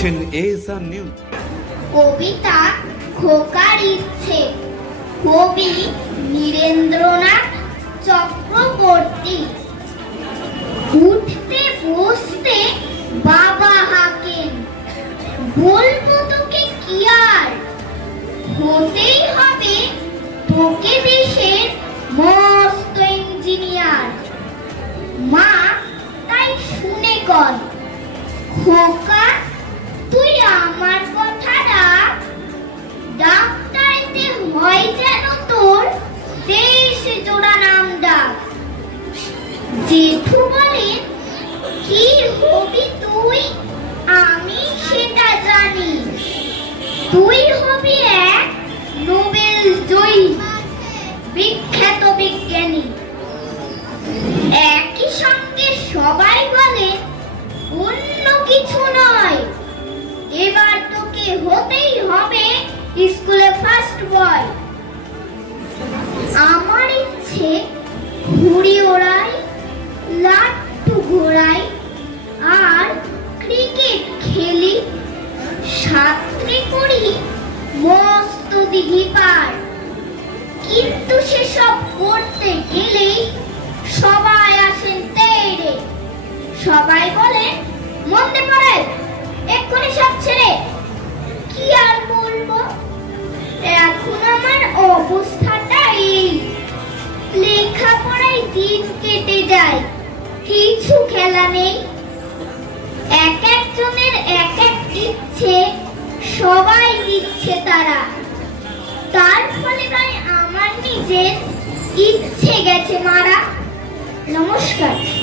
দেখছেন ASR news. কবিতা খোকার ইচ্ছে। কবি নীরেন্দ্রনাথ চক্রবর্তী। উঠতে বসতে বাবা হাকেন। বলব তোকে কি আর? হতেই হবে তোকে দেশের মস্ত ইঞ্জিনিয়ার। মা, তাই শুনে কর। খোকা আমার কথা রাখ ডাক্তারিতে হয় যেন তোর দেশ জোড়া নাম ডাক। জেঠু বলেন কি হবি তুই? আমি সেটা জানি। তুই হবি এক নোবেল জয়ী। হতেই হবে স্কুলে ফার্স্ট বয় আমার ইচ্ছে ঘুড়ি ওড়াই লাট্টু ঘোড়াই আর ক্রিকেট খেলি। সাঁতরে করি মস্ত দিঘি পার। কিন্তু সেসব করতে কেটে যায়। কিছু খেলা নেই। এক একজনের এক এক ইচ্ছে, সবাই দিচ্ছে তারা। তার ফলে তাই আমার নিজের ইচ্ছে গেছে মারা। নমস্কার।